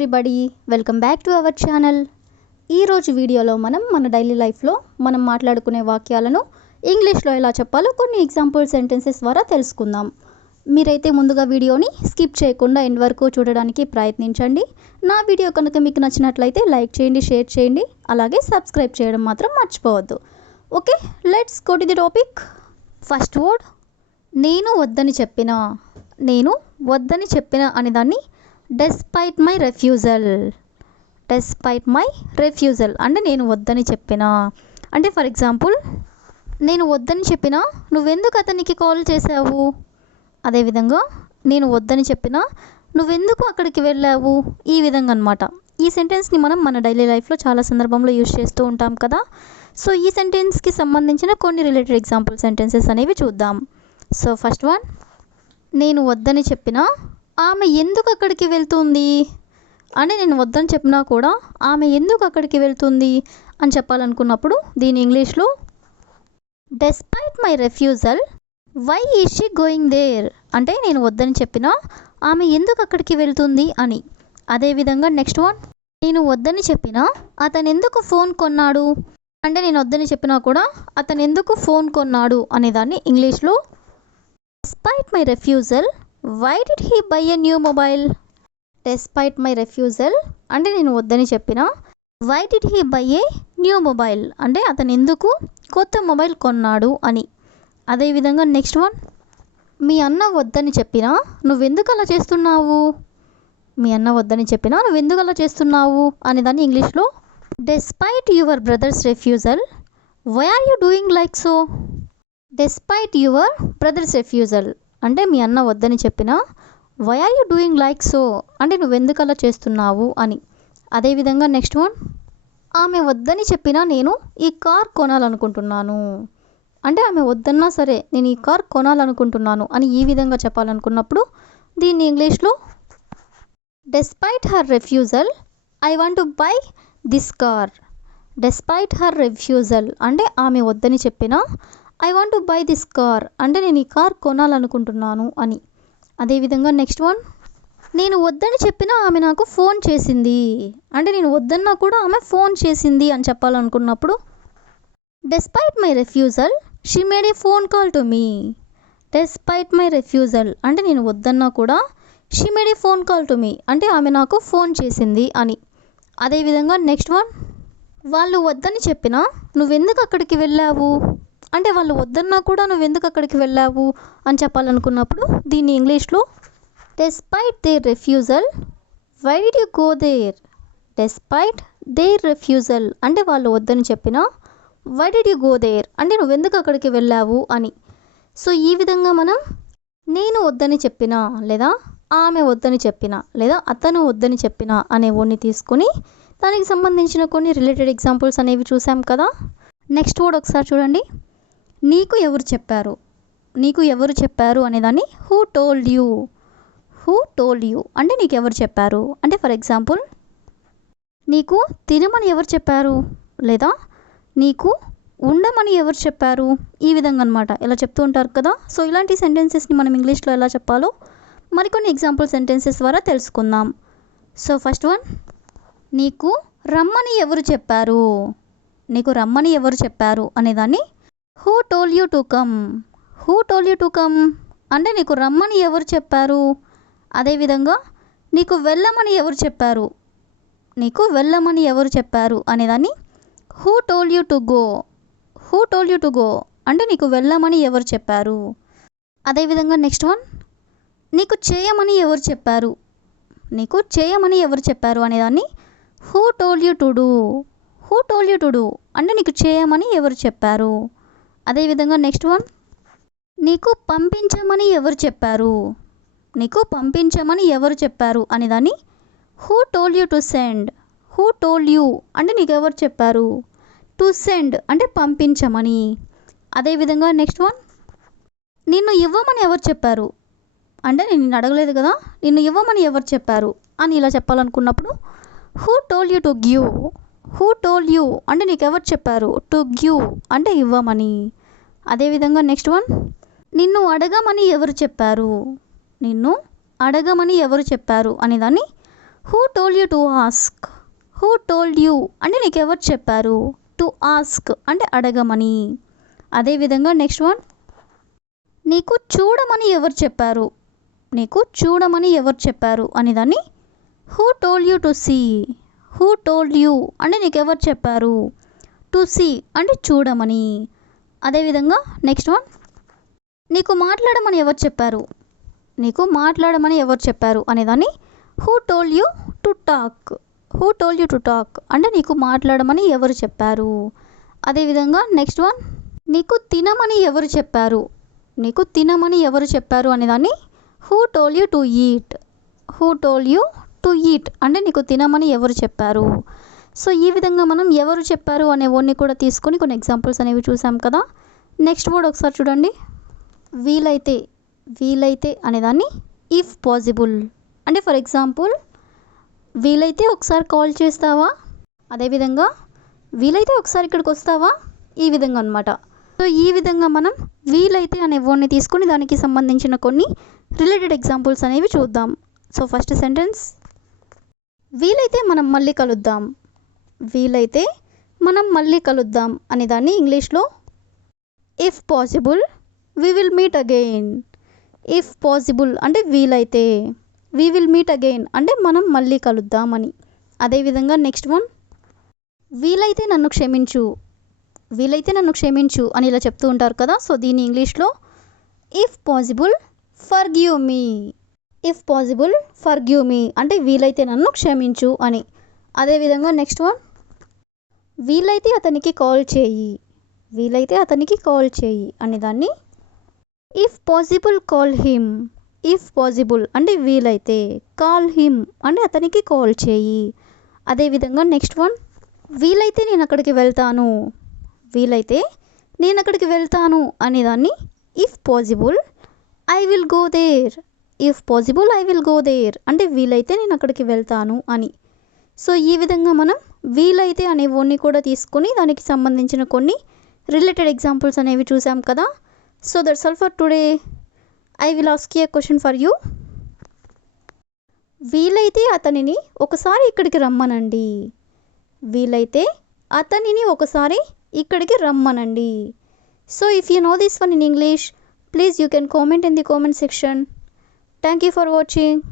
Everybody, welcome back to our channel. ఈరోజు వీడియోలో మన డైలీ లైఫ్లో మనం మాట్లాడుకునే వాక్యాలను ఇంగ్లీష్లో ఎలా చెప్పాలో కొన్ని ఎగ్జాంపుల్ సెంటెన్సెస్ ద్వారా తెలుసుకుందాం. మీరైతే ముందుగా వీడియోని స్కిప్ చేయకుండా ఎండ్ వరకు చూడడానికి ప్రయత్నించండి. నా వీడియో కనుక మీకు నచ్చినట్లయితే లైక్ చేయండి, షేర్ చేయండి, అలాగే సబ్స్క్రైబ్ చేయడం మాత్రం మర్చిపోవద్దు. Okay, let's go to the topic. First word, నేను వద్దని చెప్పిన అనే దాన్ని డెస్పైట్ మై రెఫ్యూజల్ అంటే నేను వద్దని చెప్పిన. అంటే ఫర్ ఎగ్జాంపుల్, నేను వద్దని చెప్పినా నువ్వెందుకు అతనికి కాల్ చేసావు, అదేవిధంగా నేను వద్దని చెప్పినా నువ్వెందుకు అక్కడికి వెళ్ళావు, ఈ విధంగా అనమాట. ఈ సెంటెన్స్ని మనం మన డైలీ లైఫ్లో చాలా సందర్భంలో యూజ్ చేస్తూ ఉంటాం కదా. సో ఈ సెంటెన్స్కి సంబంధించిన కొన్ని రిలేటెడ్ ఎగ్జాంపుల్ సెంటెన్సెస్ అనేవి చూద్దాం. సో ఫస్ట్ వన్, నేను వద్దని చెప్పినా ఆమె ఎందుకు అక్కడికి వెళ్తుంది అని. నేను వద్దని చెప్పినా కూడా ఆమె ఎందుకు అక్కడికి వెళ్తుంది అని చెప్పాలనుకున్నప్పుడు దీని ఇంగ్లీష్లో despite my refusal why is she going there అంటే నేను వద్దని చెప్పినా ఆమె ఎందుకు అక్కడికి వెళ్తుంది అని. అదేవిధంగా నెక్స్ట్ వన్, నేను వద్దని చెప్పినా అతను ఎందుకు ఫోన్ కొన్నాడు అంటే నేను వద్దని చెప్పినా కూడా అతను ఎందుకు ఫోన్ కొన్నాడు అనేదాన్ని ఇంగ్లీష్లో despite my refusal why did he buy a new mobile. Despite my refusal అంటే నేను వద్దని చెప్పిన why did he buy a new mobile అంటే అతను ఎందుకు కొత్త మొబైల్ కొన్నాడు అని. అదేవిధంగా నెక్స్ట్ వన్, మీ అన్న వద్దని చెప్పినా నువ్వెందుకు అలా చేస్తున్నావు. మీ అన్న వద్దని చెప్పినా నువ్వెందుకు అలా చేస్తున్నావు అనే దాన్ని ఇంగ్లీష్లో despite your brother's refusal why are you doing like so. Despite your brother's refusal అంటే మీ అన్న వద్దని చెప్పినా why are you doing like so అంటే నువ్వెందుకు అలా చేస్తున్నావు అని. అదేవిధంగా నెక్స్ట్ వన్, ఆమె వద్దని చెప్పినా నేను ఈ కార్ కొనాలనుకుంటున్నాను అంటే ఆమె వద్దన్నా సరే నేను ఈ కార్ కొనాలనుకుంటున్నాను అని ఈ విధంగా చెప్పాలనుకున్నప్పుడు దీన్ని ఇంగ్లీష్లో despite her refusal I want to buy this car. Despite her refusal అంటే ఆమె వద్దని చెప్పినా I want to buy this car అంటే నేను ఈ కార్ కొనాలనుకుంటున్నాను అని. అదేవిధంగా నెక్స్ట్ వన్, నేను వద్దని చెప్పినా ఆమె నాకు ఫోన్ చేసింది అంటే నేను వద్దన్నా కూడా ఆమె ఫోన్ చేసింది అని చెప్పాలనుకున్నప్పుడు despite my refusal she made a phone call to me. Despite my refusal అంటే నేను వద్దన్నా కూడా she made a phone call to me అంటే ఆమె నాకు ఫోన్ చేసింది అని. అదేవిధంగా నెక్స్ట్ వన్, వాళ్ళు వద్దని చెప్పినా నువ్వెందుకు అక్కడికి వెళ్ళావు అంటే వాళ్ళు వద్దన్నా కూడా నువ్వెందుకు అక్కడికి వెళ్ళావు అని చెప్పాలనుకున్నప్పుడు దీన్ని ఇంగ్లీష్లో despite their refusal why did you go there. Despite their refusal అంటే వాళ్ళు వద్దని చెప్పినా why did you go there అంటే నువ్వెందుకు అక్కడికి వెళ్ళావు అని. సో ఈ విధంగా మనం నేను వద్దని చెప్పినా లేదా ఆమె వద్దని చెప్పినా లేదా అతను వద్దని చెప్పినా అనే వర్డ్ని తీసుకుని దానికి సంబంధించిన కొన్ని రిలేటెడ్ ఎగ్జాంపుల్స్ అనేవి చూసాం కదా. నెక్స్ట్ వర్డ్ ఒకసారి చూడండి, నీకు ఎవరు చెప్పారు అనేదాన్ని హూ టోల్డ్ యూ అంటే నీకు ఎవరు చెప్పారు అంటే ఫర్ ఎగ్జాంపుల్, నీకు తినమని ఎవరు చెప్పారు లేదా నీకు ఉండమని ఎవరు చెప్పారు, ఈ విధంగా అనమాట. ఇలా చెప్తూ ఉంటారు కదా. సో ఇలాంటి సెంటెన్సెస్ని మనం ఇంగ్లీష్లో ఎలా చెప్పాలో మరికొన్ని ఎగ్జాంపుల్ సెంటెన్సెస్ ద్వారా తెలుసుకుందాం. సో ఫస్ట్ వన్, నీకు రమ్మని ఎవరు చెప్పారు అనేదాన్ని who told you to come అంటే నీకు రమ్మని ఎవరు చెప్పారు. అదేవిధంగా నీకు వెళ్ళమని ఎవరు చెప్పారు అనేదాన్ని who told you to go అంటే నీకు వెళ్ళమని ఎవరు చెప్పారు. అదేవిధంగా నెక్స్ట్ వన్, నీకు చేయమని ఎవరు చెప్పారు అనేదాన్ని who told you to do అంటే నీకు చేయమని ఎవరు చెప్పారు. అదేవిధంగా నెక్స్ట్ వన్, నీకు పంపించమని ఎవరు చెప్పారు అనేదాన్ని హూ టోల్డ్ యూ అంటే నీకు ఎవరు చెప్పారు. టు సెండ్ అంటే పంపించమని. అదేవిధంగా నెక్స్ట్ వన్, నిన్ను ఇవ్వమని ఎవరు చెప్పారు అంటే నేను నిన్ను అడగలేదు కదా, నిన్ను ఇవ్వమని ఎవరు చెప్పారు అని ఇలా చెప్పాలనుకున్నప్పుడు హూ టోల్డ్ యూ అంటే నీకు ఎవరు చెప్పారు. టు గివ్ అంటే ఇవ్వమని. అదేవిధంగా నెక్స్ట్ వన్, నిన్ను అడగమని ఎవరు చెప్పారు అనేదాన్ని who told you to ask? Who told you అంటే నీకు ఎవరు చెప్పారు? టు ఆస్క్ అంటే అడగమని. అదేవిధంగా నెక్స్ట్ వన్, నీకు చూడమని ఎవరు చెప్పారు? నీకు చూడమని ఎవరు చెప్పారు అని దాన్ని who told you to see? Who told you అంటే నీకు ఎవరు చెప్పారు? టు సీ అంటే చూడమని. అదేవిధంగా నెక్స్ట్ వన్, నీకు మాట్లాడమని ఎవరు చెప్పారు? నీకు మాట్లాడమని ఎవరు చెప్పారు అనే దాన్ని who told you to talk? Who told you to talk అంటే నీకు మాట్లాడమని ఎవరు చెప్పారు? అదేవిధంగా నెక్స్ట్ వన్, నీకు తినమని ఎవరు చెప్పారు? నీకు తినమని ఎవరు చెప్పారు అనే దాన్ని who told you to eat? Who told you to eat అంటే నీకు తినమని ఎవరు చెప్పారు? సో ఈ విధంగా మనం ఎవరు చెప్పారు అనే వర్డ్ని కూడా తీసుకొని కొన్ని ఎగ్జాంపుల్స్ అనేవి చూసాం కదా. నెక్స్ట్ వర్డ్ ఒకసారి చూడండి. వీలైతే. వీలైతే అనేదాన్ని ఇఫ్ పాసిబుల్ అంటే ఫర్ ఎగ్జాంపుల్, వీలైతే ఒకసారి కాల్ చేస్తావా? అదేవిధంగా వీలైతే ఒకసారి ఇక్కడికి వస్తావా? ఈ విధంగా అనమాట. సో ఈ విధంగా మనం వీలైతే అనే వర్డ్ని తీసుకొని దానికి సంబంధించిన కొన్ని రిలేటెడ్ ఎగ్జాంపుల్స్ అనేవి చూద్దాం. సో ఫస్ట్ సెంటెన్స్, వీలైతే మనం మళ్ళీ కలుద్దాం. వీలైతే మనం మళ్ళీ కలుద్దాం అనే దాన్ని ఇంగ్లీష్లో if possible we will meet again. If possible అంటే వీలైతే, వి విల్ మీట్ అగైన్ అంటే మనం మళ్ళీ కలుద్దాం అని. అదేవిధంగా నెక్స్ట్ వన్, వీలైతే నన్ను క్షమించు. వీలైతే నన్ను క్షమించు అని ఇలా చెప్తూ ఉంటారు కదా. సో దీన్ని ఇంగ్లీష్లో if possible forgive me. If possible forgive me అంటే వీలైతే నన్ను క్షమించు అని. అదేవిధంగా నెక్స్ట్ వన్, వీలైతే అతనికి కాల్ చేయి. వీలైతే అతనికి కాల్ చేయి అని దాన్ని if possible call him. If possible అంటే వీలైతే, కాల్ హిమ్ అంటే అతనికి కాల్ చేయి. అదేవిధంగా నెక్స్ట్ వన్, వీలైతే నేను అక్కడికి వెళ్తాను. వీలైతే నేను అక్కడికి వెళ్తాను అనేదాన్ని if possible I will go there. If possible I will go there అంటే వీలైతే నేను అక్కడికి వెళ్తాను అని. సో ఈ విధంగా మనం వీలైతే అనే వర్డ్ని కూడా తీసుకొని దానికి సంబంధించిన కొన్ని రిలేటెడ్ ఎగ్జాంపుల్స్ అనేవి చూసాం కదా. So that's all for today. I will ask you a question for you. వీలైతే అతనిని ఒకసారి ఇక్కడికి రమ్మనండి. వీలైతే అతనిని ఒకసారి ఇక్కడికి రమ్మనండి. So if you know this one in English, please you can comment in the comment section. Thank you for watching.